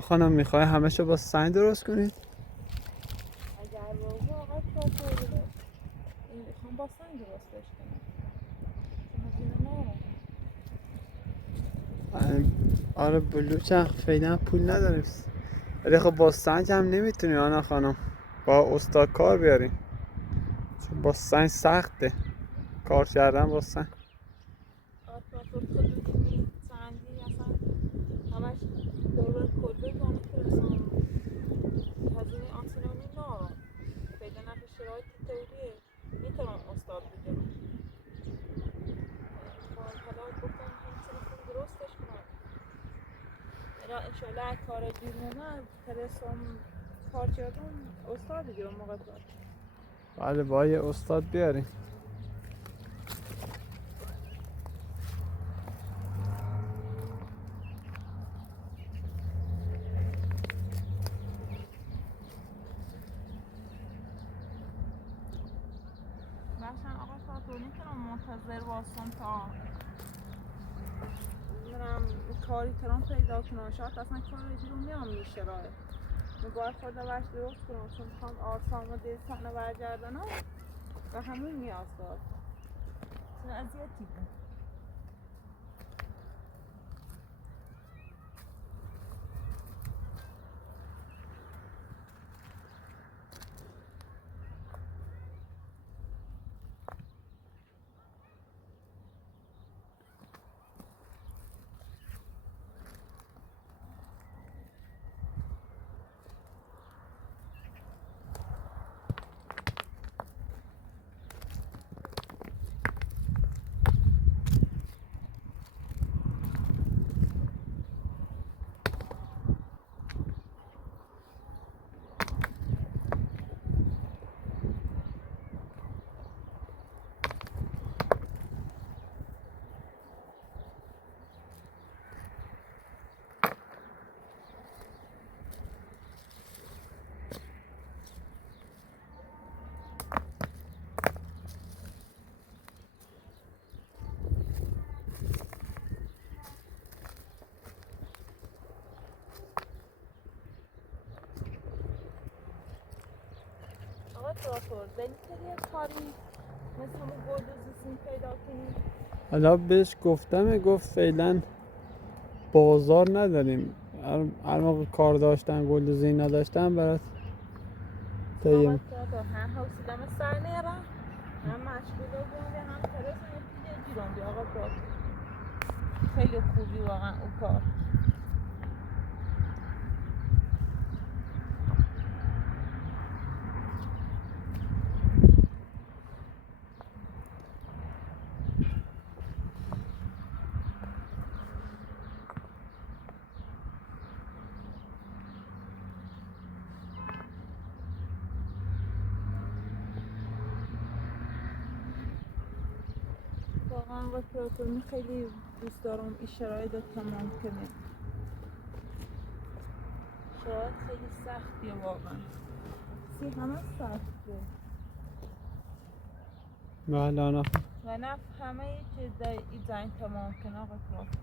خانم میخوای همه شو با سنگ درست کنید؟ اگر رو آقا میخوام با سنگ درستش کنم هزینه نه. آره بلوچ فعلا پول نداریم ولی خب با سنگ هم نمیتونی آنا خانم، با استاد کار بیاریم چون با سنگ سخته کار کردن با سنگ. تو بدونی سنگی اصلا همش دوره کلی دانه فرسان هزینه آنسیلانی نه پیدا نفع شرایط تولیه میتونم استاد بگیرم خواهم حالا گفتم همچنین خوب درستش کنم اینا انشالله کار دیر اومد ترسم کار کردم استاد بگیرم موقع بعد. بله با یه استاد بیاریم. بخشن آقا ساعت نمیتونم منتظر باشم تا منم کاری ترام پیدا کنم شاید اصلا کار دیرو میام میشه راه من باید خورده برش درست کنم چون میخوام آرسام و دل صحنه برگردنم و همون نیاز دار چون اذیتی بود آقا تراکتور دلیتری کاری مثل اون گلدوزی سیم پیدا کنیم. حالا بهش گفتم گفت فعلا بازار نداریم، هر موقع کار داشتن گلدوزی نداشتن برات آقا تیم. تراکتور هم حوصله‌مو سر نمیارم هم مشغول بودم هم ترس می‌کنم گیرم بیا آقا تراکتور خیلی خوبی واقعا اون کار. واقعا آقا تراکتور من خیلی دوست دارم این شرایط رو تمام کنه. شرایط خیلی سختیه واقعا. همه سخته بله آنا و نه همه چیز این زنگ تمام کنه آقا تراکتور.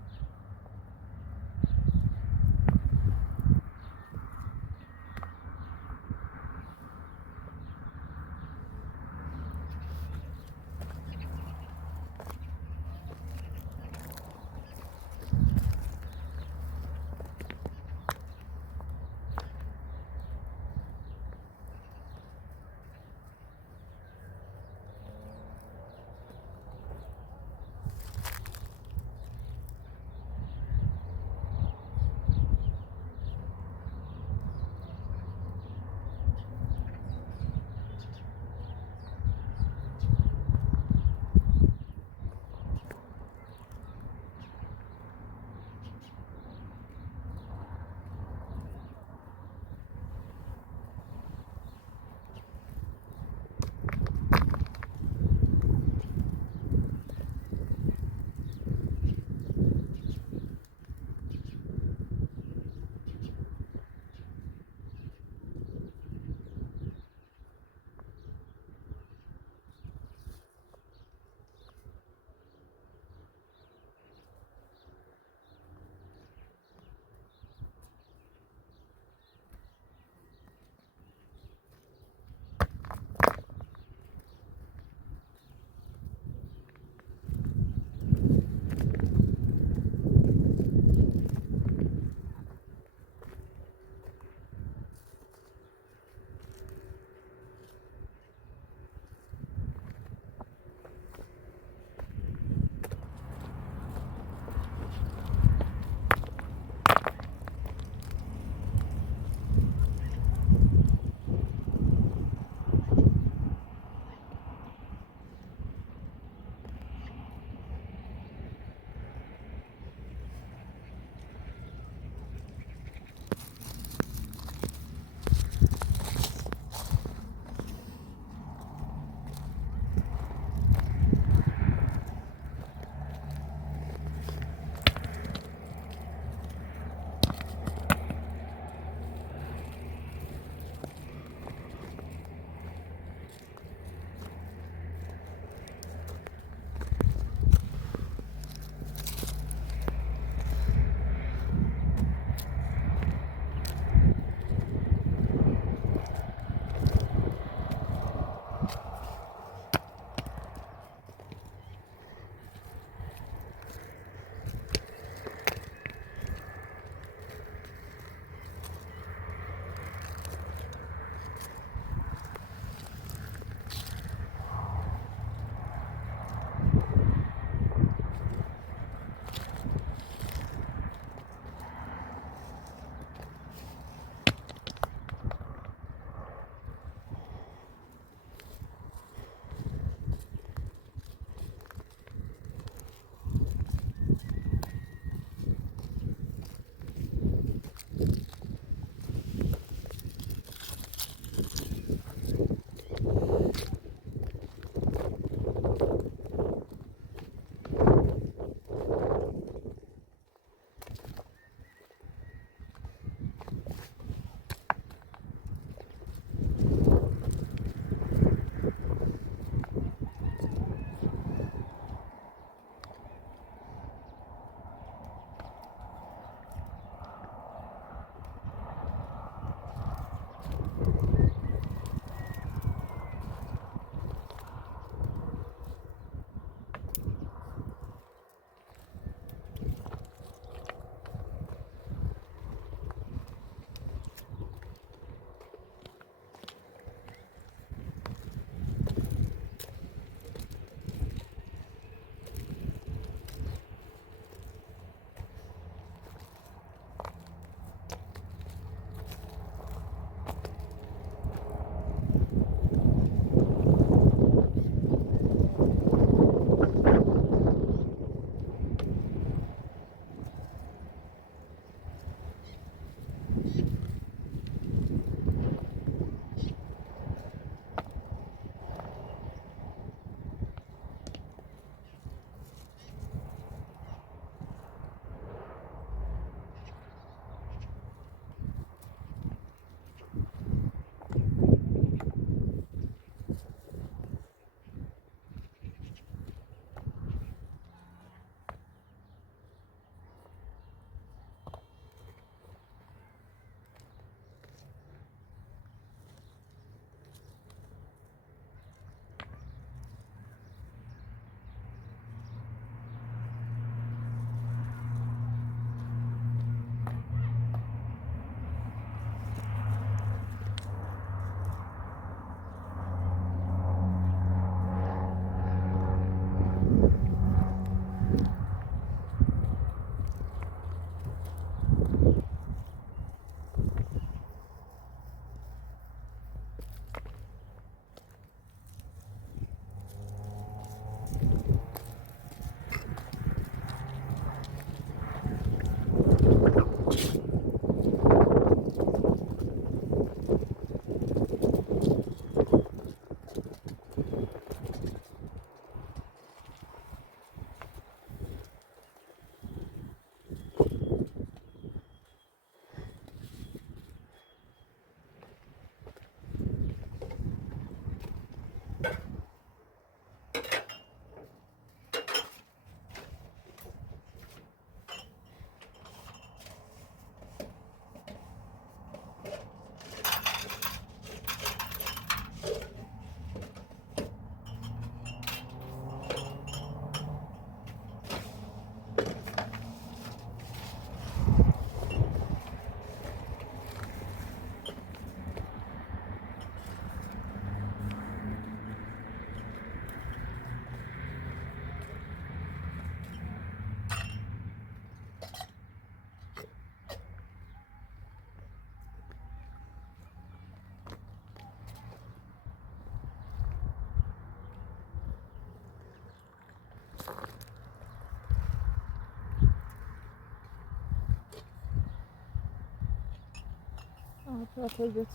آپراتور بچه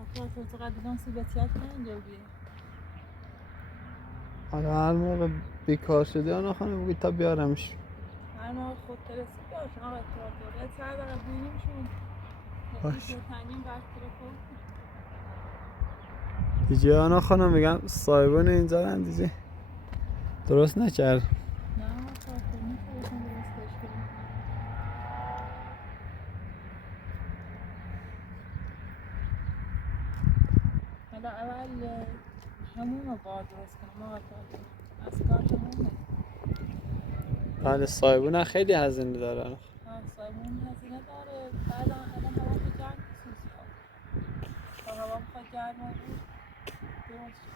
آپراتور تو قدیدان سیبتیت نه اینجا بیه حالا هر موقع بیکار شده آنا خانم بگید تا بیارمش. هر موقع خود ترسی باش آقا آپراتور یه سر دقیقه بینیمشون باش. یه تنیم بر تلفن دیگه آنا خانم میگم صاحبان اینجا رن دیگه درست نکرد. نه آپراتور میتونستم درستش کنم حالا اول همون رو بار درست کنم آپراتور از کار همونه بله صاحبون خیلی هزینه داره آنا. سایمون هزینه داره بعد الان هوا که گرم نیست تا هوا میخواد گرم بود درست شد.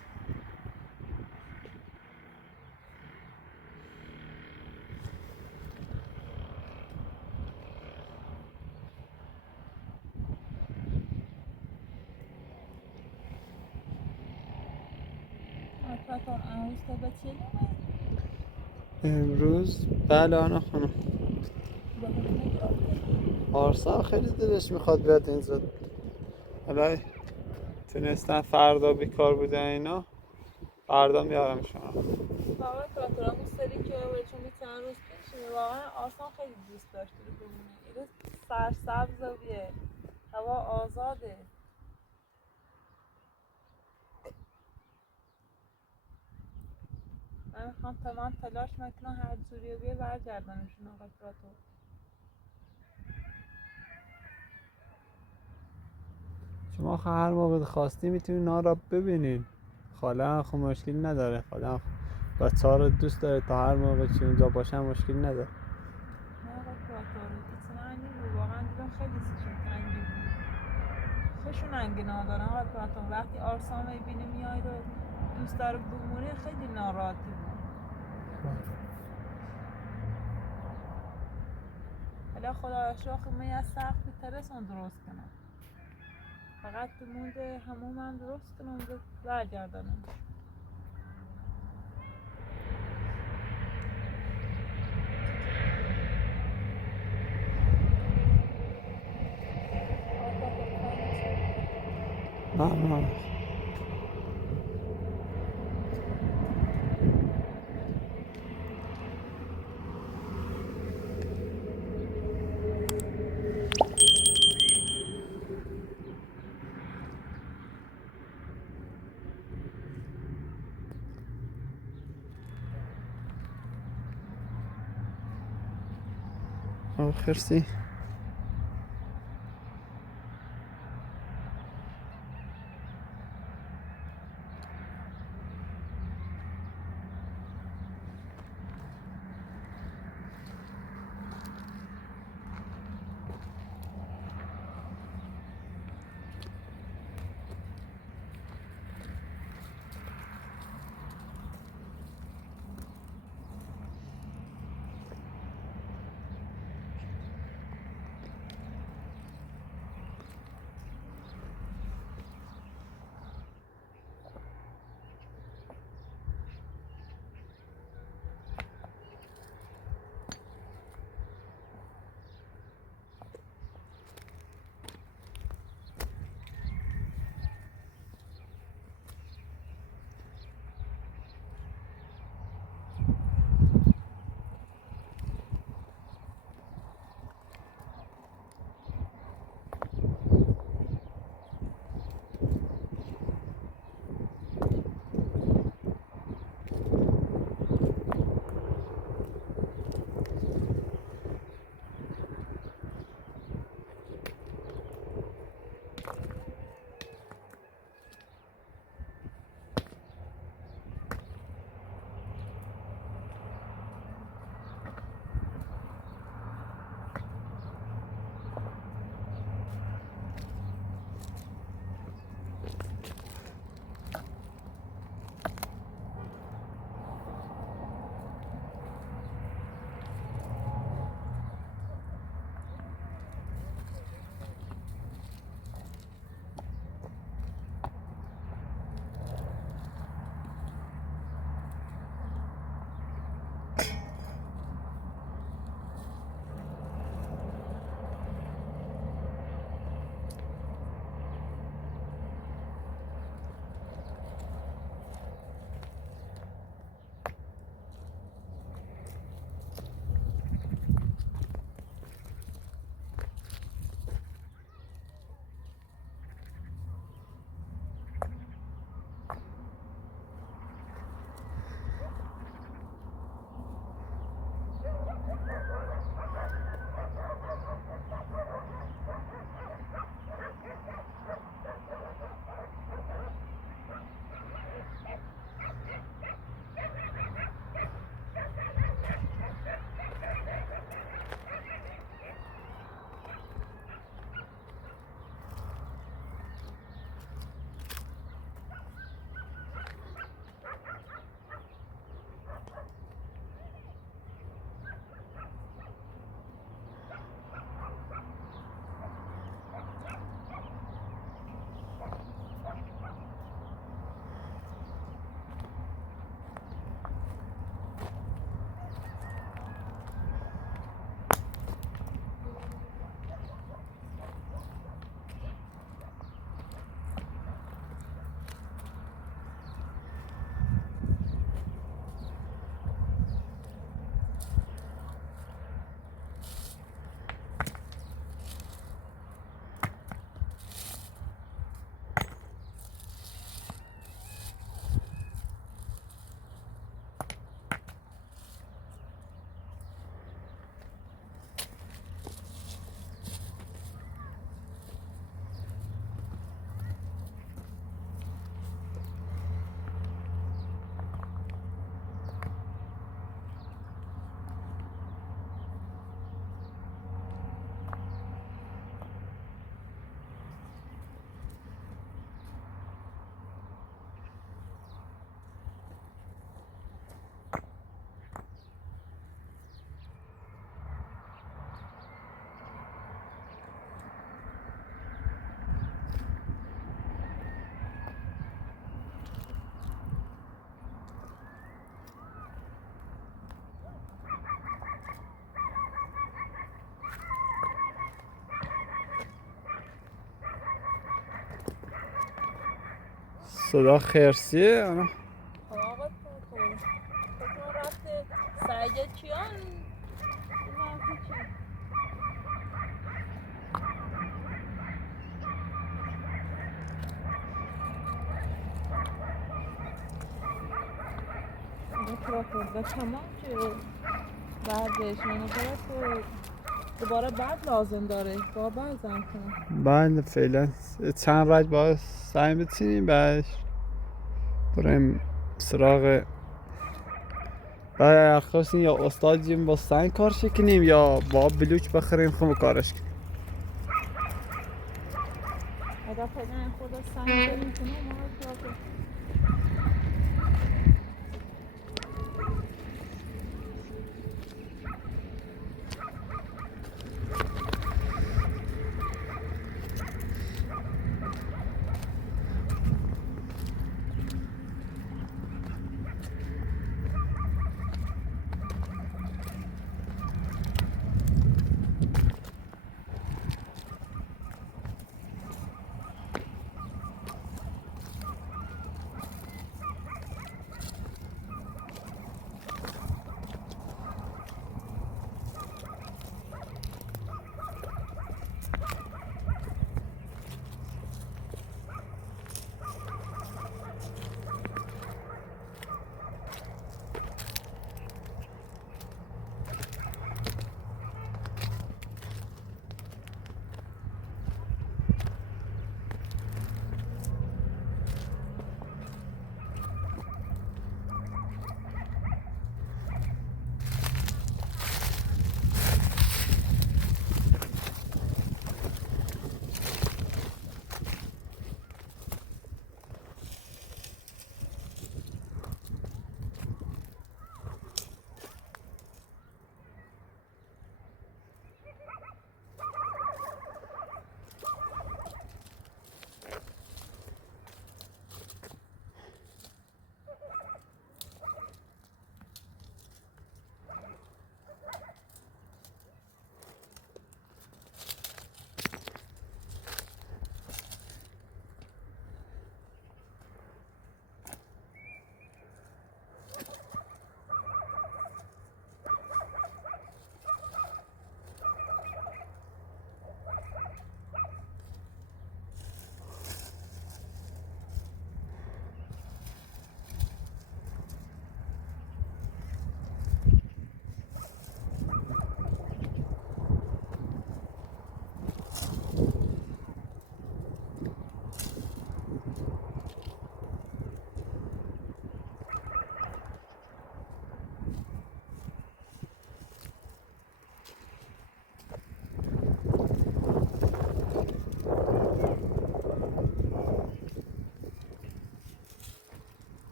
آپراتور امروز تا به چلومه امروز بله آنا خانم به همونه گرفته پارسا خیلی دلش میخواد بیاد اینجا. حالا تونستن فردا بیکار بودن اینا فردا میارم شما. واقعا آپراتور همون سری که چون به چند روز پیش واقعا آسان خیلی دوست داشته بمونه یه روز سرسبز و بیه هوا آزاده من میخوام تمام تلاش میکنم هر جوری و بیه برگردنشون آقا آپراتور شما آخه هر موقع خواستی میتونی اونا را ببینین. خاله خب مشکلی نداره. خاله بچه ها رو دوست داره تا هر موقع چی اونجا باشن مشکلی نداره. نه آقا آپراتور کسی نه بود واقعا دیدم خیلی سیشون تنگی بود خشون انگینا دارن آقا آپراتور وقتی آرسا میبینی میای رو دوست داره بمونه خیلی ناراحتی بود حالا خدا شاخ می از سخت ترسون درست کنم فقط مونده همون من درست کنم برگردنم نه خرسی صدا خرسیه آنا. آقا تو رفته سعیه کیان این منفی چی؟ این پراپورده تمام که بعدش منو برد دوباره بعد لازم داره با بعد زن کنم. بله فعلا چند رج باید سعی بتینیم بعدش بریم سراغ بعد خواستیم یا استاد جیم با سنگ کارش کنیم یا با بلوچ بخریم خم کارش کنیم. اگر پیدا خود سنگ بریم کنم ما